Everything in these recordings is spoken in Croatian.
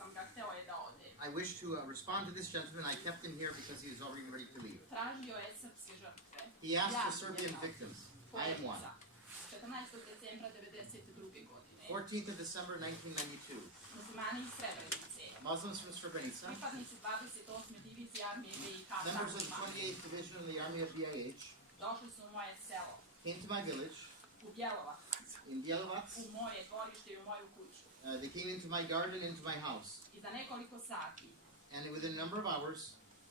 sam ga, hteo je da ode. I wish to respond to this gentleman. I kept him here because he was already ready to leave. Tražio je srpske žrtve. He asked Ja for sam Serbian jedna od victims. I am one. porodica. 14. decembra 1992. godine. 14th of December 1992. Muslimani iz Srebrenice. Muslims from Srebrenica, Pripadnici 28. divizije armije BiH members of the Takman, 28th Division of the Army of BIH, došli su u moje selo, came to my village u Bjelovac, in Bjelovac. u moje dvorište i u moju kuću. They came into my garden, into my house. I za nekoliko sati And within a number of hours,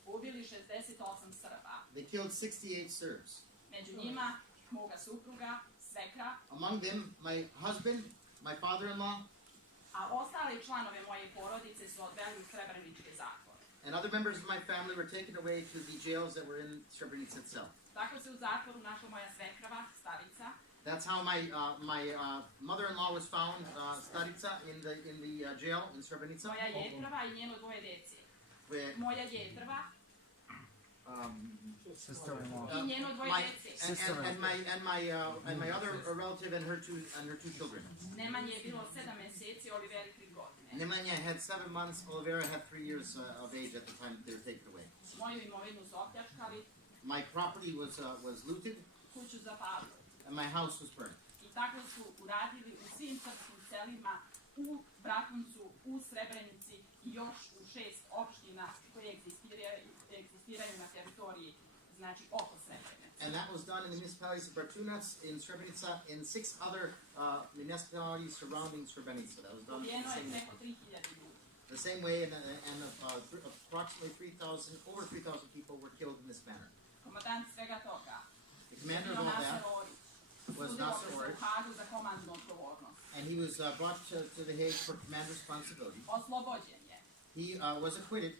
ubili 68 Srba. they killed 68 Serbs. Među njima moga supruga, svekra, Among them, my husband, my father-in-law, a ostale članove moje porodice su odveli u Srebreničke zatvore. and other members of my family were taken away to the jails that were in Srebrenica itself. Tako se u zatvoru našla moja svekrava, starica, That's how my mother-in-law was found, Starica, in the jail in Srebrenica. moja jetrva i njeno dvoje dece. Where, Moja jetrva Sister-in-law. i njeno dvoje my, dece. and my other relative and her two children. Nemanje je bilo 7 meseci, Oliveri 3 godine. Nemanja had 7 months. Olivera had 3 years of age at the time they were taken away. Moju imovinu su opljačkali, My property was looted, kuću zapalili. and my house was burned. I tako su uradili u svim srpskim selima, u Bratuncu, u Srebrenici i još u 6 opština koje egzistiraju na teritoriji, znači oko Srebrenice. And that was done in the municipalities of Bratunac, in Srebrenica, and 6 other municipalities surrounding Srebrenica. That was done Ubijeno je the preko 3000 ljudi. same way, and approximately 3,000, over 3,000 people were killed in this manner. Komandant svega toga The commander of bio all Nasser that Orić. was Sudilo Nasser se u Orić, Hagu za komandnu odgovornost. and he was brought to the Hague for command responsibility. Oslobođen je. He was acquitted.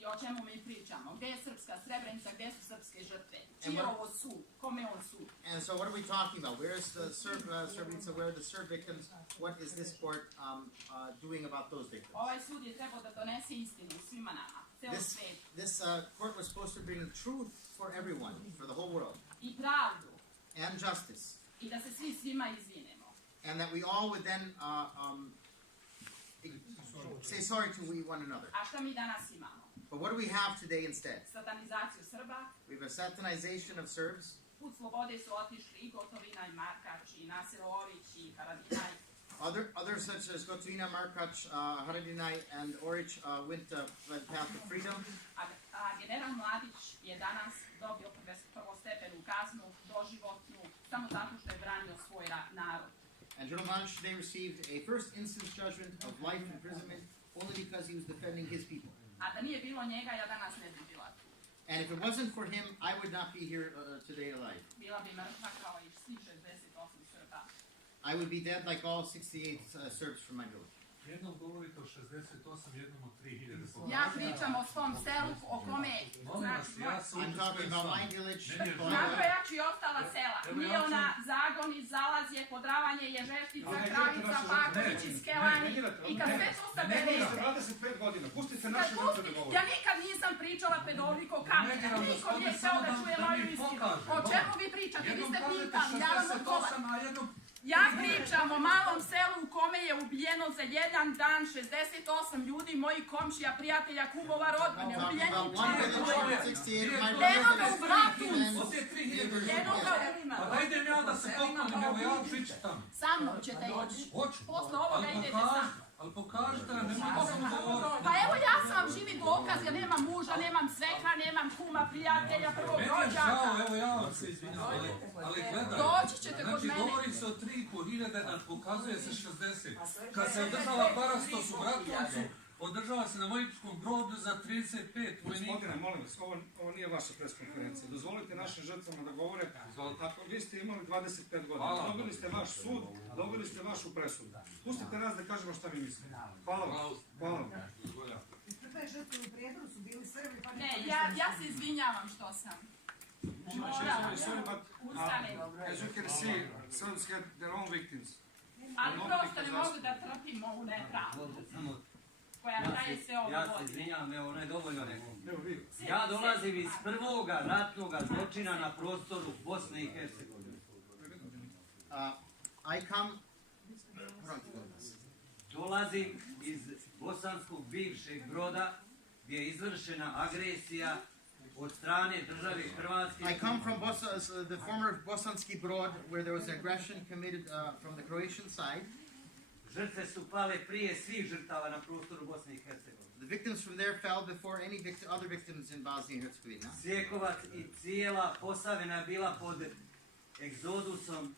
I o čemu mi pričamo? Gde je srpska Srebrenica, gde su srpske žrtve? And Čiji je what- ovo sud? Kome je on sud? And so, what are we talking about? Where is the Srebrenica? Where are the Serb victims? What is this court doing about those victims? Ovaj sud je trebao da donese istinu svima nama, celom svetu. This court was supposed to bring truth for everyone, for the whole world, I pravdu. and justice, I da se svi svima izvinemo. and that we all would then say sorry to one another. A šta mi danas imamo? But what do we have today instead? Satanizaciju Srba, We have a satanization of Serbs. put slobode su otišli i Gotovina i Markač i Nasir Orić i Haradinaj. Others such as Gotovina, Markac, Haradinaj, and Oric went the path of freedom. A general Mladić je danas dobio prvostepenu kaznu, doživotnu, samo zato što je branio svoj narod. And General Mladic today received a first instance judgment of life imprisonment only because he was defending his people. A da nije bilo njega, ja danas ne bi bila tu. And if it wasn't for him, I would not be here today alive. Bila bi mrtva kao i svih 68 Srba. I would be dead like all 68 Serbs from my village. Jednom govorite o 68, jednom o 3000. Ja pričam o svom selu o kome, znači, I'm talking about my village. Nabrajač i ostala sela. Miona, Zagoni, Zalazje, Podravanje, Ježeštica, Kravica, Paković i Skelani. I kad sve to saberete, 25 godina, pustite naše žrtve da govore. ja nikad nisam pričala pred ovoliko kamera. Niko nije hteo da čuje moju istinu. O čemu vi pričate? Vi ste pitali, ja vam odgovaram. Ja pričam o malom selu u kome je ubijeno za jedan dan 68 ljudi, mojih komšija, prijatelja, kumova, rodbine, ubijeni u Enoga u Bratu, Enoga u Rima. Pa dajde mi ja da se poklonim, evo ja pričam tamo. Sa mnom ćete ići. Hoću. Posle ovoga idete sam. Ali pokažite nam, nemojte samo govoriti. Pa evo ja sam vam živi dokaz, ja nemam muža, nemam svekra, nemam kuma, prijatelja, prvog Meni je žao, rođaka. evo ja vam se izvinjam, ali gledaj. Doći ćete kod Znači, mene. govori se o 3.500, a pokazuje se 60. Kad se održava parastos u Bratuncu, održava se na vojničkom groblju za 35 vojnika. Gospodine, molim vas, ovo nije vaša preskonferencija. Dozvolite našim žrtvama da govore. Ako vi ste imali 25 godina, dobili ste vaš sud, dobili ste vašu presudu. Pustite nas da kažemo šta mi mislimo. Hvala vam. Hvala vam. Prve žrtve u Prijedoru su bili Srbi, pa Ne, ja se izvinjavam što sam. Morala ustanem. As you can see, Serbs had their own victims. Ali prosto ne mogu da trpim ovu nepravdu koja traje sve ovo Ja se godine. izvinjam, evo ne dovoljno neko. Evo vi. Ja dolazim iz prvoga ratnoga zločina na prostoru Bosne i Hercegovine. I come. Dolazim iz bosanskog bivšeg Broda gdje je izvršena agresija od strane države Hrvatske. I come from the former Bosanski Brod, where there was aggression committed from the Croatian side. Žrtve su pale prije svih žrtava na prostoru Bosne i Hercegovine. The victims from there fell before any other victims in Bosnia and Herzegovina. Sjekovac i cijela Posavina je bila pod egzodusom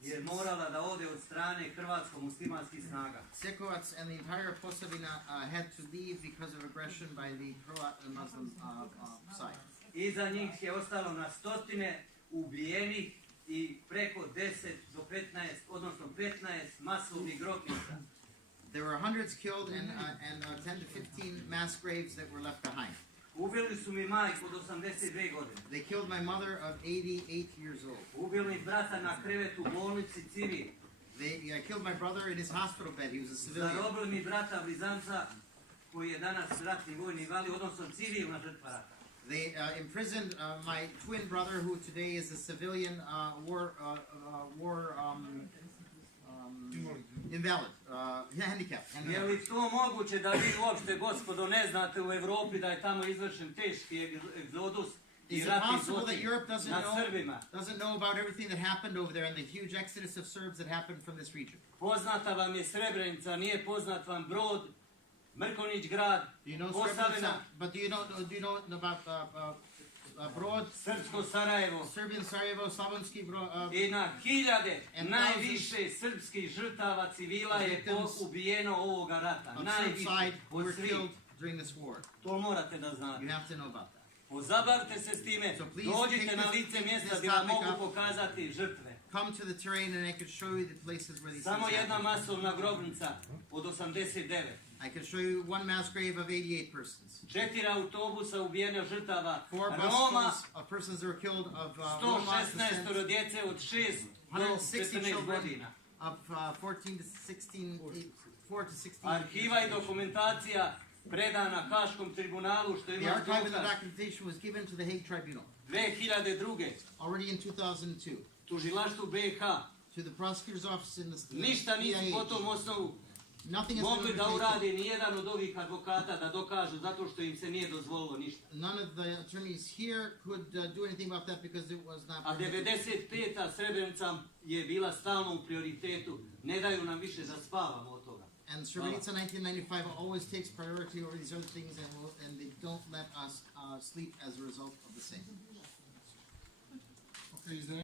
jer morala da ode od strane hrvatsko-muslimanskih snaga. Sjekovac and the entire Posavina had to leave because of aggression by the Croat Muslim side. Iza njih je ostalo na stotine ubijenih i preko 10 do 15, odnosno 15 masovnih grobnica. There were hundreds killed and 10 to 15 mass graves that were left behind. Ubili su mi majku od 82 godine. They killed my mother of 88 years old. Ubili mi brata na krevetu u bolnici civil. They killed my brother in his hospital bed. He was a civilian. Zarobili mi brata blizanca koji je danas ratni vojni invalid, odnosno civilna žrtva rata. They imprisoned my twin brother, who today is a civilian invalid, handicapped. Je li to moguće da vi uopšte, gospodo, ne znate u Evropi da je tamo izvršen teški egzodus Is i it ratni possible that zločin Europe nad Srbima? doesn't know about everything that happened over there and the huge exodus of Serbs that happened from this region? Poznata vam je Srebrenica, nije poznat vam Brod, Mrkonić grad, Do you know Posavina, Srebrenica? But do you know about Brod, Srpsko Sarajevo Serbian Sarajevo, Slavonski Brod? i na hiljade And najviše srpskih žrtava civila je victims ubijeno ovoga rata. On Serb Najviše side who od were svih. killed during this war. To morate da znate. You have to know about that. Pozabavite se s time, So please dođite take na this- lice take mjesta this gdje vam topic mogu up. pokazati žrtve. Come to the terrain and I can show you the places where these Samo things jedna happened. masovna grobnica od 89. I can show you one mass grave of 88 persons. 4 autobusa ubijeno žrtava 4 Roma, buses of persons that were killed of Roma descent, 116 djece od 6 do 160 14 children godina. of 14 to 16, 4 to 16. Arhiva i dokumentacija predana Haškom tribunalu što The ima archive and the dokaz. documentation was given to the Hague Tribunal 2002. already in 2002 Tužilaštvu BiH to the prosecutor's office in the ništa nisu po PIH. tom osnovu Nothing has mogli been da undertaken. urade ni jedan od ovih advokata da dokažu zato što im se nije dozvolilo ništa. None of the attorneys here could do anything about that because it was not A permitted. 95. Srebrenica je bila stalno u prioritetu. Ne daju nam više da spavamo od toga. And Srebrenica 1995 always takes priority over these other things, and they don't let us sleep as a result of the same. Okay, is there